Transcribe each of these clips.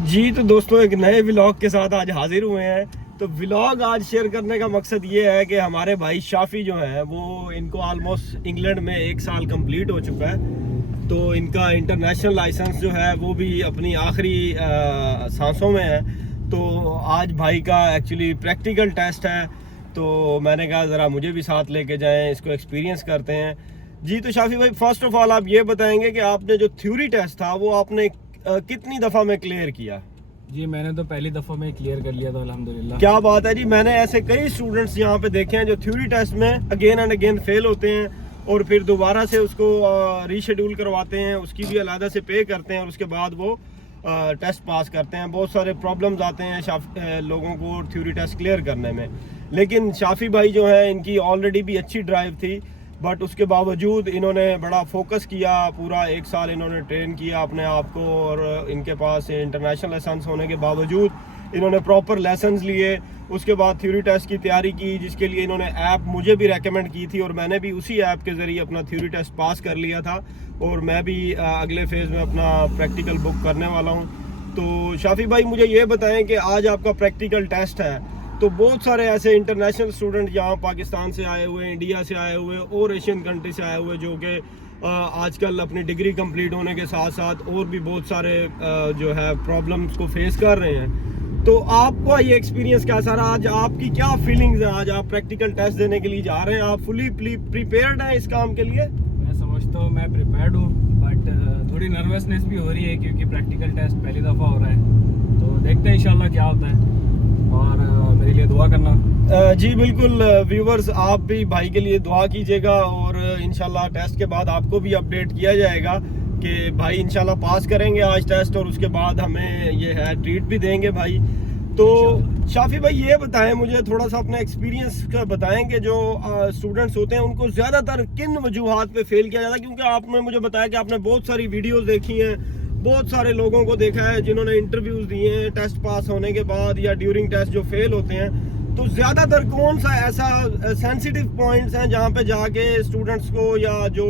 जी तो दोस्तों एक नए व्लॉग के साथ आज हाजिर हुए हैं। तो व्लॉग आज शेयर करने का मकसद ये है कि हमारे भाई शाफी जो है वो इनको ऑलमोस्ट इंग्लैंड में 1 साल कंप्लीट हो चुका है। तो इनका इंटरनेशनल लाइसेंस जो है वो भी अपनी आखिरी सांसों में है। तो आज भाई का एक्चुअली प्रैक्टिकल टेस्ट है, तो मैंने कहा ज़रा मुझे भी साथ लेके जाएं, इसको एक्सपीरियंस करते हैं। जी तो शाफी भाई, फर्स्ट ऑफ ऑल आप ये बताएंगे कि आपने जो थ्योरी टेस्ट था वो आपने कितनी दफ़ा में क्लियर किया? जी मैंने तो पहली दफ़ा में क्लियर कर लिया था अल्हम्दुलिल्लाह। क्या बात है जी। मैंने ऐसे कई स्टूडेंट्स यहाँ पे देखे हैं जो थ्योरी टेस्ट में अगेन एंड अगेन फेल होते हैं और फिर दोबारा से उसको रीशेड्यूल करवाते हैं, उसकी भी अलहदा से पे करते हैं और उसके बाद वो टेस्ट पास करते हैं। बहुत सारे प्रॉब्लम्स आते हैं लोगों को थ्योरी टेस्ट क्लियर करने में। लेकिन शाफी भाई जो है इनकी ऑलरेडी भी अच्छी ड्राइव थी, बट उसके बावजूद इन्होंने बड़ा फोकस किया। पूरा 1 साल इन्होंने ट्रेन किया अपने आप को और इनके पास इंटरनेशनल लाइसेंस होने के बावजूद इन्होंने प्रॉपर लेसन्स लिए। उसके बाद थ्योरी टेस्ट की तैयारी की, जिसके लिए इन्होंने ऐप मुझे भी रेकमेंड की थी और मैंने भी उसी ऐप के ज़रिए अपना थ्योरी टेस्ट पास कर लिया था और मैं भी अगले फेज़ में अपना प्रैक्टिकल बुक करने वाला हूँ। तो शाफी भाई मुझे ये बताएं कि आज आपका प्रैक्टिकल टेस्ट है, तो बहुत सारे ऐसे इंटरनेशनल स्टूडेंट यहाँ पाकिस्तान से आए हुए, इंडिया से आए हुए और एशियन कंट्री से आए हुए जो कि आजकल अपनी डिग्री कंप्लीट होने के साथ साथ और भी बहुत सारे जो है प्रॉब्लम्स को फेस कर रहे हैं। तो आपका ये एक्सपीरियंस कैसा रहा? आज आपकी क्या फीलिंग्स हैं? आज आप प्रैक्टिकल टेस्ट देने के लिए जा रहे हैं, आप फुली प्रिपेयर्ड हैं इस काम के लिए? मैं समझता हूँ मैं प्रिपेयर्ड हूँ, बट थोड़ी नर्वसनेस भी हो रही है क्योंकि प्रैक्टिकल टेस्ट पहली दफ़ा हो रहा है। तो देखते हैं इंशाल्लाह क्या होता है और मेरे लिए दुआ करना। जी बिल्कुल व्यूवर्स, आप भी भाई के लिए दुआ कीजिएगा और इंशाल्लाह टेस्ट के बाद आपको भी अपडेट किया जाएगा कि भाई इंशाल्लाह पास करेंगे आज टेस्ट और उसके बाद हमें ये है ट्रीट भी देंगे भाई। तो शाफी भाई ये बताएं मुझे थोड़ा सा अपने एक्सपीरियंस का बताएं कि जो स्टूडेंट्स होते हैं उनको ज़्यादातर किन वजूहात पे फेल किया जाता है? क्योंकि आपने मुझे बताया कि आपने बहुत सारी वीडियोज़ देखी हैं, बहुत सारे लोगों को देखा है जिन्होंने इंटरव्यूज दिए हैं टेस्ट पास होने के बाद या ड्यूरिंग टेस्ट जो फेल होते हैं। तो ज़्यादातर कौन सा ऐसा सेंसिटिव पॉइंट्स हैं जहाँ पे जाके स्टूडेंट्स को या जो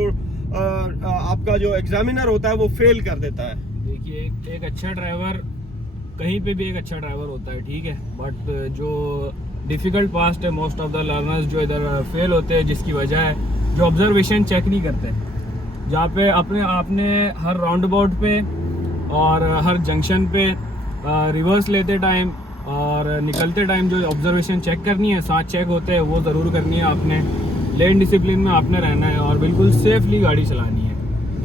आपका जो एग्जामिनर होता है वो फेल कर देता है? देखिए एक अच्छा ड्राइवर कहीं पे भी एक अच्छा ड्राइवर होता है, ठीक है, बट जो डिफ़िकल्ट पास्ट है मोस्ट ऑफ द लर्नर्स जो इधर फेल होते हैं जिसकी वजह है जो ऑब्जर्वेशन चेक नहीं करते, जहाँ पे आपने हर राउंड अबाउट पे और हर जंक्शन पे रिवर्स लेते टाइम और निकलते टाइम जो ऑब्जर्वेशन चेक करनी है, 7 चेक होते हैं, वो ज़रूर करनी है आपने। लेन डिसिप्लिन में आपने रहना है और बिल्कुल सेफली गाड़ी चलानी है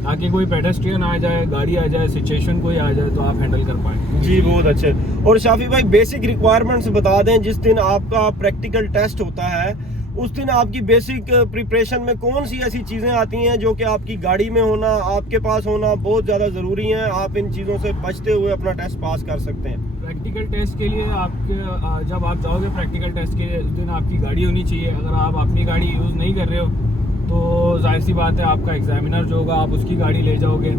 ताकि कोई पेडेस्ट्रियन आ जाए, गाड़ी आ जाए, सिचुएशन कोई आ जाए तो आप हैंडल कर पाएँ। जी बहुत अच्छे। और शाफी भाई बेसिक रिक्वायरमेंट्स बता दें, जिस दिन आपका प्रैक्टिकल टेस्ट होता है उस दिन आपकी बेसिक प्रिपरेशन में कौन सी ऐसी चीज़ें आती हैं जो कि आपकी गाड़ी में होना, आपके पास होना बहुत ज़्यादा ज़रूरी है? आप इन चीज़ों से बचते हुए अपना टेस्ट पास कर सकते हैं। प्रैक्टिकल टेस्ट के लिए आपके जब आप जाओगे प्रैक्टिकल टेस्ट के लिए उस दिन आपकी गाड़ी होनी चाहिए। अगर आप अपनी गाड़ी यूज़ नहीं कर रहे हो तो जाहिर सी बात है आपका एग्जामिनर जो होगा आप उसकी गाड़ी ले जाओगे,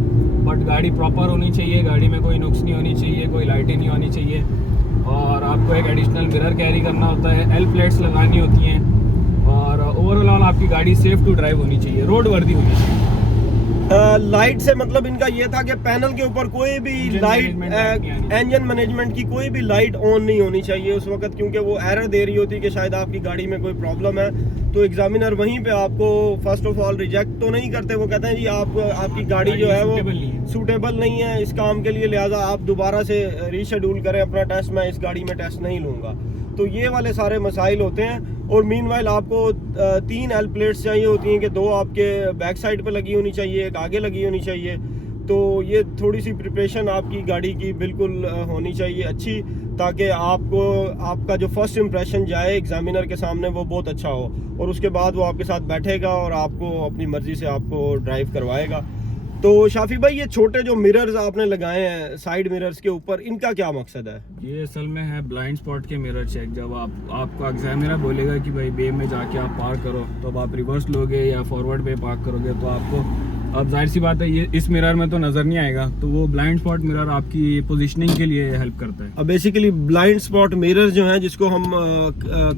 बट गाड़ी प्रॉपर होनी चाहिए, गाड़ी में कोई नुक्स नहीं होनी चाहिए, कोई लाइटें नहीं होनी चाहिए और आपको एक एडिशनल मिरर कैरी करना होता है, एल प्लेट्स लगानी होती हैं और ओवरऑल आपकी गाड़ी सेफ टू ड्राइव होनी चाहिए, रोड वर्दी होनी चाहिए। लाइट से मतलब इनका ये था कि पैनल के ऊपर कोई भी लाइट, इंजन मैनेजमेंट की कोई भी लाइट ऑन नहीं होनी चाहिए उस वक्त, क्योंकि वो एरर दे रही होती कि शायद आपकी गाड़ी में कोई प्रॉब्लम है। तो एग्जामिनर वहीं पे आपको फर्स्ट ऑफ ऑल रिजेक्ट तो नहीं करते, वो कहते हैं जी आपकी गाड़ी जो है वो सूटेबल नहीं है इस काम के लिए, लिहाजा आप दोबारा से रीशेड्यूल करें अपना टेस्ट, मैं इस गाड़ी में टेस्ट नहीं लूँगा। तो ये वाले सारे मसाइल होते हैं। और मीनवाइल आपको 3 एल प्लेट्स चाहिए होती हैं कि 2 आपके बैक साइड पे लगी होनी चाहिए, एक आगे लगी होनी चाहिए। तो ये थोड़ी सी प्रिपरेशन आपकी गाड़ी की बिल्कुल होनी चाहिए अच्छी, ताकि आपका जो फर्स्ट इंप्रेशन जाए एग्जामिनर के सामने वो बहुत अच्छा हो और उसके बाद वो आपके साथ बैठेगा और आपको अपनी मर्ज़ी से आपको ड्राइव करवाएगा। तो शाफी भाई ये छोटे जो मिरर्स आपने लगाए हैं साइड मिरर्स के ऊपर, इनका क्या मकसद है? ये असल में है ब्लाइंड स्पॉट के मिरर चेक। जब आपको एग्जामिनर बोलेगा कि भाई बे में जाके आप पार्क करो, तो अब आप रिवर्स लोगे या फॉरवर्ड पे पार्क करोगे तो आपको, अब जाहिर सी बात है ये इस मिरर में तो नज़र नहीं आएगा, तो वो ब्लाइंड स्पॉट मिरर आपकी पोजीशनिंग के लिए हेल्प करता है। अब बेसिकली ब्लाइंड स्पॉट मिरर जो हैं जिसको हम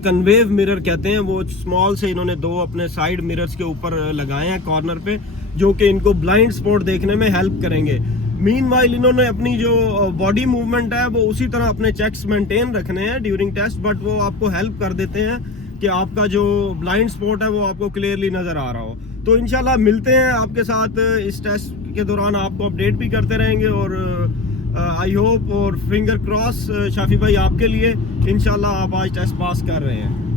कन्वेव मिरर कहते हैं, वो स्मॉल से इन्होंने 2 अपने साइड मिरर्स के ऊपर लगाए हैं कॉर्नर पे, जो कि इनको ब्लाइंड स्पॉट देखने में हेल्प करेंगे। मीनवाइल इन्होंने अपनी जो बॉडी मूवमेंट है वो उसी तरह अपने चेक्स मेंटेन रखने हैं ड्यूरिंग टेस्ट, बट वो आपको हेल्प कर देते हैं कि आपका जो ब्लाइंड स्पॉट है वो आपको क्लियरली नज़र आ रहा हो। तो इंशाल्लाह मिलते हैं आपके साथ इस टेस्ट के दौरान, आपको अपडेट भी करते रहेंगे और आई होप और फिंगर क्रॉस शाफी भाई आपके लिए, इंशाल्लाह आप आज टेस्ट पास कर रहे हैं।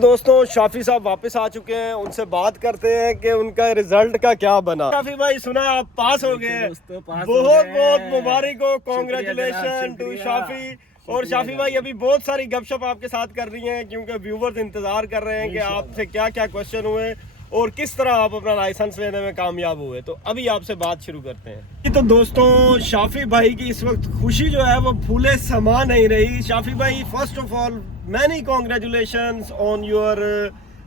दोस्तों शाफी साहब वापस आ चुके हैं, उनसे बात करते हैं कि उनका रिजल्ट का क्या बना। शाफी भाई सुना आप पास हो गए, बहुत बहुत मुबारक हो, कॉन्ग्रेचुलेशन टू शाफी। और शाफी भाई अभी बहुत सारी गपशप आपके साथ कर रही हैं क्योंकि व्यूवर्स इंतजार कर रहे हैं कि आपसे क्या क्या क्वेश्चन हुए और किस तरह आप अपना लाइसेंस लेने में कामयाब हुए। तो अभी आपसे बात शुरू करते हैं। तो दोस्तों शाफी भाई की इस वक्त खुशी जो है वो फूले समा नहीं रही। शाफी भाई first of all many congratulations on your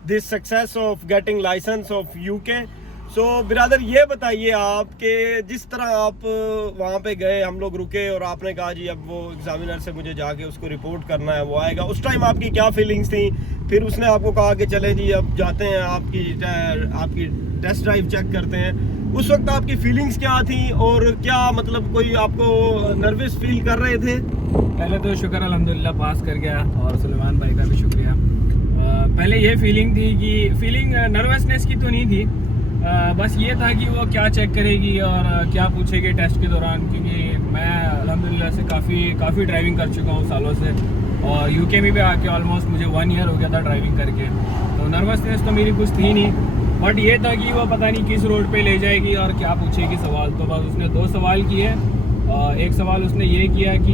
this success of getting license of UK. So brother ये बताइए आप कि जिस तरह आप वहाँ पे गए, हम लोग रुके और आपने कहा जी अब वो एग्जामिनर से मुझे जाके उसको रिपोर्ट करना है, वो आएगा, उस टाइम आपकी क्या फीलिंग्स थी? फिर उसने आपको कहा कि चले जी अब जाते हैं आपकी टेस्ट ड्राइव चेक करते हैं, उस वक्त आपकी फीलिंग्स क्या थी और क्या मतलब कोई आपको नर्वस फील कर रहे थे? पहले तो शुक्र अल्हम्दुलिल्लाह पास कर गया और सुलेमान भाई का भी शुक्रिया। पहले ये फीलिंग नर्वसनेस की तो नहीं थी, बस ये था कि वो क्या चेक करेगी और क्या पूछेगी टेस्ट के दौरान, क्योंकि मैं अल्हम्दुलिल्लाह से काफ़ी ड्राइविंग कर चुका हूँ सालों से और यूके में भी आके ऑलमोस्ट मुझे 1 ईयर हो गया था ड्राइविंग करके। तो नर्वसनेस तो मेरी कुछ थी नहीं, बट ये था कि वो पता नहीं किस रोड पे ले जाएगी और क्या पूछेगी सवाल। तो बस उसने 2 सवाल किए। एक सवाल उसने ये किया कि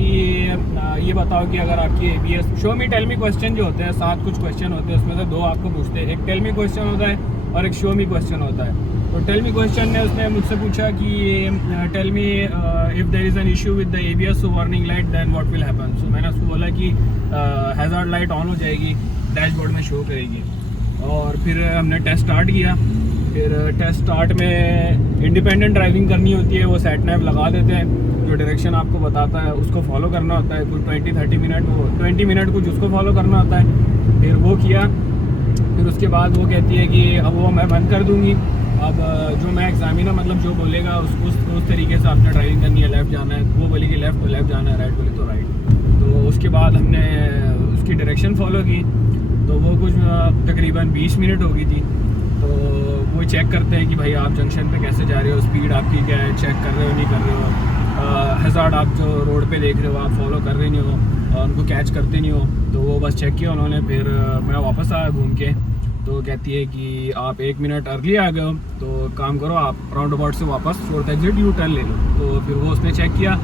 ये बताओ कि अगर आपकी ABS show me tell me question जो होते हैं, 7 कुछ क्वेश्चन होते हैं, उसमें से 2 आपको पूछते हैं। एक टेल मी क्वेश्चन होता है और एक शो मी क्वेश्चन होता है। तो टेल मी क्वेश्चन में उसने मुझसे पूछा कि tell me if there is an issue with the ABS warning light then what will happen. So मैंने उसको बोला कि हैज़ार्ड लाइट ऑन हो जाएगी, डैशबोर्ड में शो करेगी। और फिर हमने टेस्ट स्टार्ट किया। फिर टेस्ट स्टार्ट में इंडिपेंडेंट ड्राइविंग करनी होती है, वो सेट नैव लगा देते हैं, जो डायरेक्शन आपको बताता है उसको फॉलो करना होता है। कुछ 20 मिनट कुछ उसको फॉलो करना होता है। फिर वो किया, फिर उसके बाद वो कहती है कि अब वो मैं बंद कर दूँगी, अब जो मैं एग्जामिनर मतलब जो बोलेगा उस तरीके से आपने ड्राइविंग करनी है, लेफ़्ट जाना है, वो बोलेगी लेफ़्ट तो लेफ़्ट जाना है, राइट बोले तो राइट। तो उसके बाद हमने उसकी डायरेक्शन फॉलो की, तो वो कुछ तकरीबन 20 मिनट हो गई थी। तो वो चेक करते हैं कि भाई आप जंक्शन पे कैसे जा रहे हो, स्पीड आपकी क्या है, चेक कर रहे हो नहीं कर रहे हो, हैज़ार्ड आप जो रोड पे देख रहे हो आप फॉलो कर रहे नहीं हो, उनको कैच करते नहीं हो। तो वो बस चेक किया उन्होंने। फिर मैं वापस आया घूम के, तो कहती है कि आप 1 मिनट अर्ली आ गए हो, तो काम करो आप राउंड अबाउट से वापस 4th एग्जिट यू टर्न ले लो। तो फिर वो उसने चेक किया,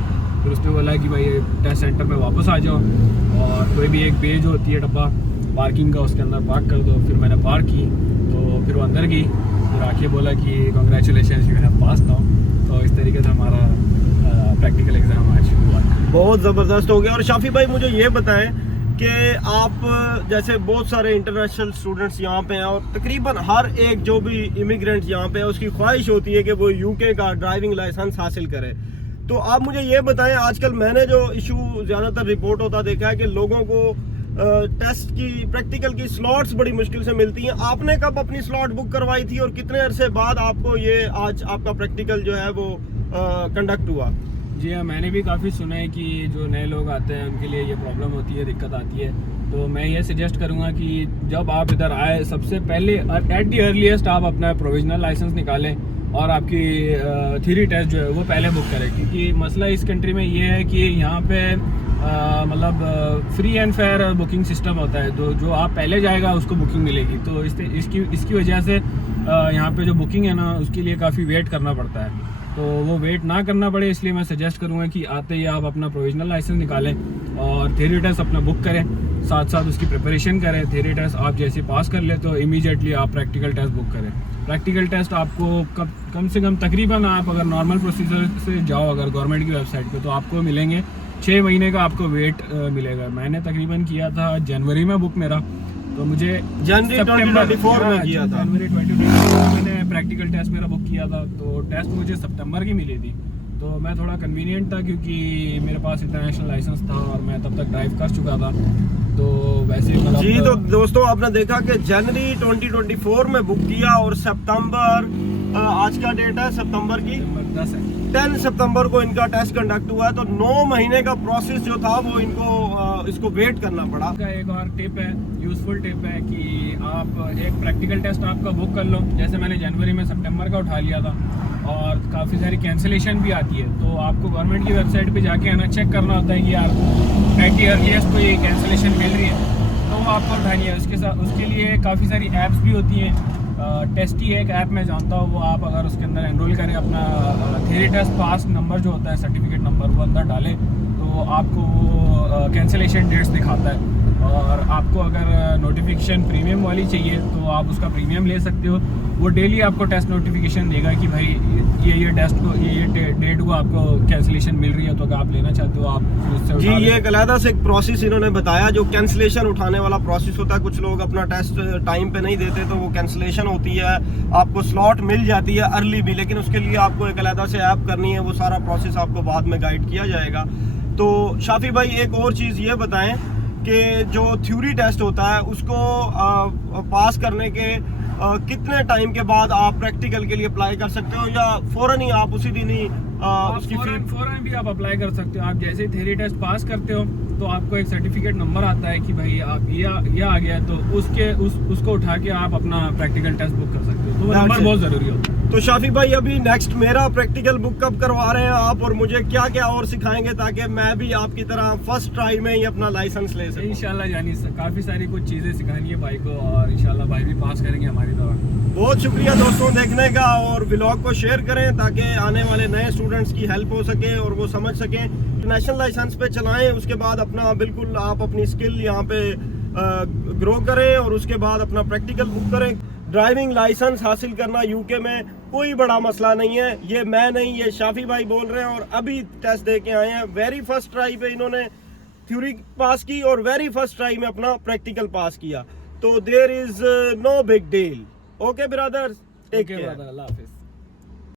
फिर उसने बोला कि भाई टेस्ट सेंटर में वापस आ जाओ और कोई भी एक पेज होती है डब्बा पार्किंग का, उसके अंदर पार्क कर दो। फिर मैंने पार्क की, तो फिर वो अंदर गई, फिर आके बोला कि congratulation you have pass now. तो इस तरीके से हमारा प्रैक्टिकल एग्ज़ाम आज हुआ। बहुत ज़बरदस्त हो गया। और शाफी भाई मुझे ये बताएं कि आप जैसे बहुत सारे इंटरनेशनल स्टूडेंट्स यहाँ पे हैं और तकरीबन हर एक जो भी इमिग्रेंट्स यहाँ पे है उसकी ख्वाहिश होती है कि वो यूके का ड्राइविंग लाइसेंस हासिल करे। तो आप मुझे ये बताएं, आजकल मैंने जो इशू ज़्यादातर रिपोर्ट होता देखा है कि लोगों को टेस्ट की प्रैक्टिकल की स्लॉट्स बड़ी मुश्किल से मिलती हैं। आपने कब अपनी स्लॉट बुक करवाई थी और कितने अरसे बाद आपको ये आज आपका प्रैक्टिकल जो है वो कंडक्ट हुआ? जी हाँ, मैंने भी काफ़ी सुना है कि जो नए लोग आते हैं उनके लिए ये प्रॉब्लम होती है, दिक्कत आती है। तो मैं ये सजेस्ट करूँगा कि जब आप इधर आए सबसे पहले एट दी अर्लीस्ट आप अपना प्रोविजनल लाइसेंस निकालें और आपकी थ्योरी टेस्ट जो है वो पहले बुक करें, क्योंकि मसला इस कंट्री में ये है कि यहाँ पे मतलब free and fair booking system होता है। तो जो आप पहले जाएगा उसको बुकिंग मिलेगी। तो इसकी वजह से यहाँ पे जो बुकिंग है ना उसके लिए काफ़ी वेट करना पड़ता है। तो वो वेट ना करना पड़े इसलिए मैं सजेस्ट करूँगा कि आते ही आप अपना प्रोविजनल लाइसेंस निकालें और थ्योरी टेस्ट अपना बुक करें, साथ साथ उसकी प्रिपरेशन करें। थ्योरी टेस्ट आप जैसे पास कर ले तो इमीडिएटली आप प्रैक्टिकल टेस्ट बुक करें। प्रैक्टिकल टेस्ट आपको कम से कम तकरीबन आप अगर नॉर्मल प्रोसीजर से जाओ अगर गवर्नमेंट की वेबसाइट पे तो आपको मिलेंगे 6 महीने का आपको वेट मिलेगा। मैंने तकरीबन किया था जनवरी में बुक मेरा, तो मुझे जनवरी 2024 में किया था। जनवरी 2024 में मैंने प्रैक्टिकल टेस्ट मेरा बुक किया था, तो टेस्ट मुझे सितंबर की मिली थी। तो मैं थोड़ा कन्वीनियंट था क्योंकि मेरे पास इंटरनेशनल लाइसेंस था और मैं तब तक ड्राइव कर चुका था। तो वैसे ही मतलब जी। तो दोस्तों आपने देखा कि जनवरी 2024 में बुक किया और सितंबर, आज का डेट है सितंबर की 10 सितंबर को इनका टेस्ट कंडक्ट हुआ है। तो 9 महीने का प्रोसेस जो था वो इनको इसको वेट करना पड़ा। का एक और टिप है, यूजफुल टिप है कि आप एक प्रैक्टिकल टेस्ट आपका बुक कर लो। जैसे मैंने जनवरी में सितंबर का उठा लिया था और काफ़ी सारी कैंसिलेशन भी आती है, तो आपको गवर्नमेंट की वेबसाइट पे जाके आना चेक करना होता है कि यार एट अर्लीस्ट को ये कैंसिलेशन मिल रही है, तो वो आपको उठानी है। उसके साथ उसके लिए काफ़ी सारी ऐप्स भी होती हैं। टेस्टी एक ऐप मैं जानता हूँ, वो आप अगर उसके अंदर एनरोल करें, अपना थ्योरी टेस्ट पास नंबर जो होता है, सर्टिफिकेट नंबर, वो अंदर डालें तो आपको वो कैंसिलेशन डेट्स दिखाता है। और आपको अगर नोटिफिकेशन प्रीमियम वाली चाहिए तो आप उसका प्रीमियम ले सकते हो। वो डेली आपको टेस्ट नोटिफिकेशन देगा कि भाई ये टेस्ट को ये डेट को आपको कैंसिलेशन मिल रही है, तो अगर आप लेना चाहते हो आप उससे जी। ये एक अलग से एक प्रोसेस इन्होंने बताया जो कैंसिलेशन उठाने वाला प्रोसेस होता है। कुछ लोग अपना टेस्ट टाइम पे नहीं देते तो वो कैंसिलेशन होती है, आपको स्लॉट मिल जाती है अर्ली भी, लेकिन उसके लिए आपको एक अलग से ऐप करनी है। वो सारा प्रोसेस आपको बाद में गाइड किया जाएगा। तो शाफी भाई एक और चीज़ ये बताएं कि जो थ्योरी टेस्ट होता है उसको पास करने के कितने टाइम के बाद आप प्रैक्टिकल के लिए अप्लाई कर सकते हो, या फौरन ही आप उसी दिन ही उसकी फौरन भी आप अप्लाई कर सकते हो। आप जैसे ही थ्योरी टेस्ट पास करते हो तो आपको एक सर्टिफिकेट नंबर आता है कि भाई आप ये आ गया, तो उसको उठा के आप अपना प्रैक्टिकल टेस्ट बुक कर सकते हो। तो वो नंबर बहुत ज़रूरी होता है। तो शाफी भाई अभी नेक्स्ट मेरा प्रैक्टिकल बुक कब करवा रहे हैं आप, और मुझे क्या क्या और सिखाएंगे ताकि मैं भी आपकी तरह फर्स्ट ट्राई में ही अपना लाइसेंस ले सकूं? इंशाल्लाह जानी काफ़ी सारी कुछ चीज़ें सिखानी है भाई को, और इंशाल्लाह भाई भी पास करेंगे हमारी तरह। बहुत शुक्रिया दोस्तों देखने का, और व्लॉग को शेयर करें ताकि आने वाले नए स्टूडेंट्स की हेल्प हो सके और वो समझ सकें। इंटरनेशनल लाइसेंस पे चलाएं, उसके बाद अपना बिल्कुल आप अपनी स्किल यहाँ पे ग्रो करें और उसके बाद अपना प्रैक्टिकल बुक करें। ड्राइविंग लाइसेंस हासिल करना यूके में कोई बड़ा मसला नहीं है। ये मैं नहीं, ये शाफी भाई बोल रहे हैं और अभी टेस्ट दे के आए हैं। वेरी फर्स्ट ट्राई पे इन्होंने थ्योरी पास की और वेरी फर्स्ट ट्राई में अपना प्रैक्टिकल पास किया। तो there is no big deal. Okay brothers, take care, अल्लाह हाफिज़।